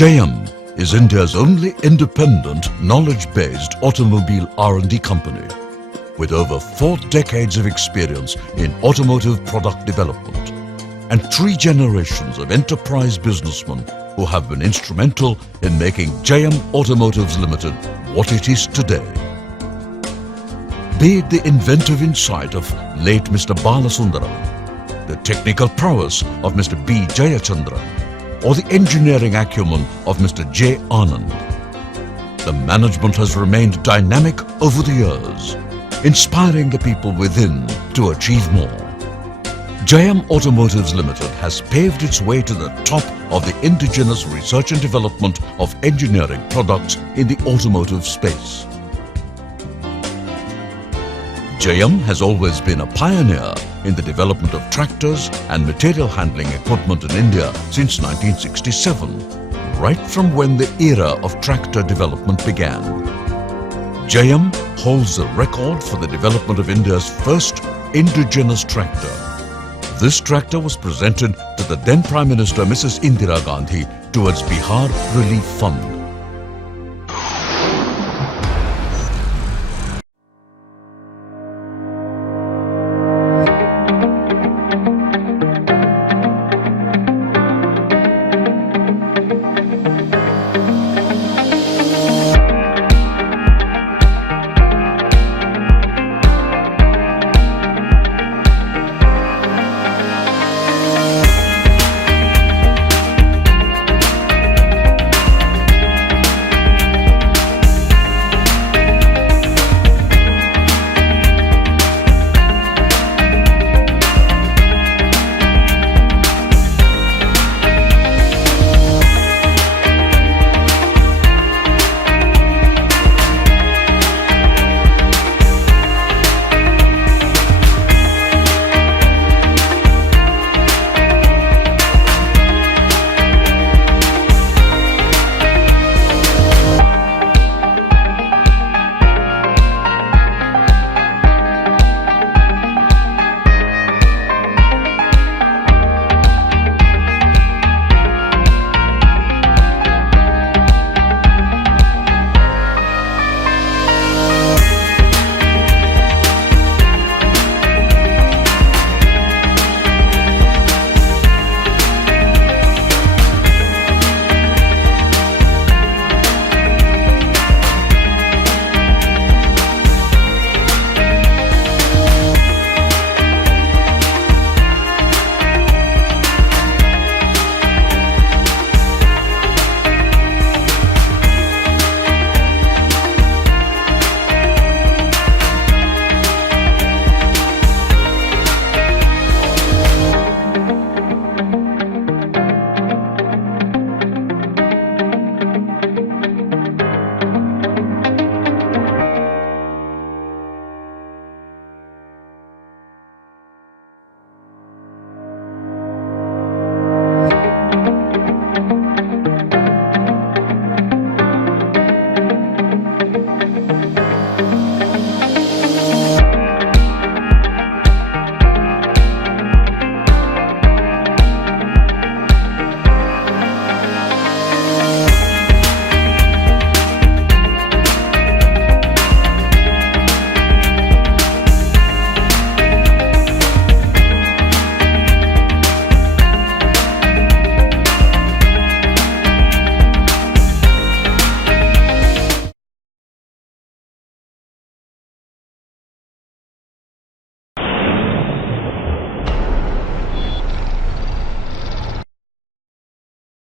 Jayem is India's only independent, knowledge-based automobile R&D company with over 4 decades of experience in automotive product development and 3 generations of enterprise businessmen who have been instrumental in making Jayem Automotives Limited what it is today. Be it the inventive insight of late Mr. Balasundaram, the technical prowess of Mr. B. Jayachandra, or the engineering acumen of Mr. J. Anand, the management has remained dynamic over the years, inspiring the people within to achieve more. Jayem Automotives Limited has paved its way to the top of the indigenous research and development of engineering products in the automotive space. Jayem has always been a pioneer in the development of tractors and material handling equipment in India since 1967, right from when the era of tractor development began. Jayem holds the record for the development of India's first indigenous tractor. This tractor was presented to the then Prime Minister Mrs. Indira Gandhi towards Bihar Relief Fund.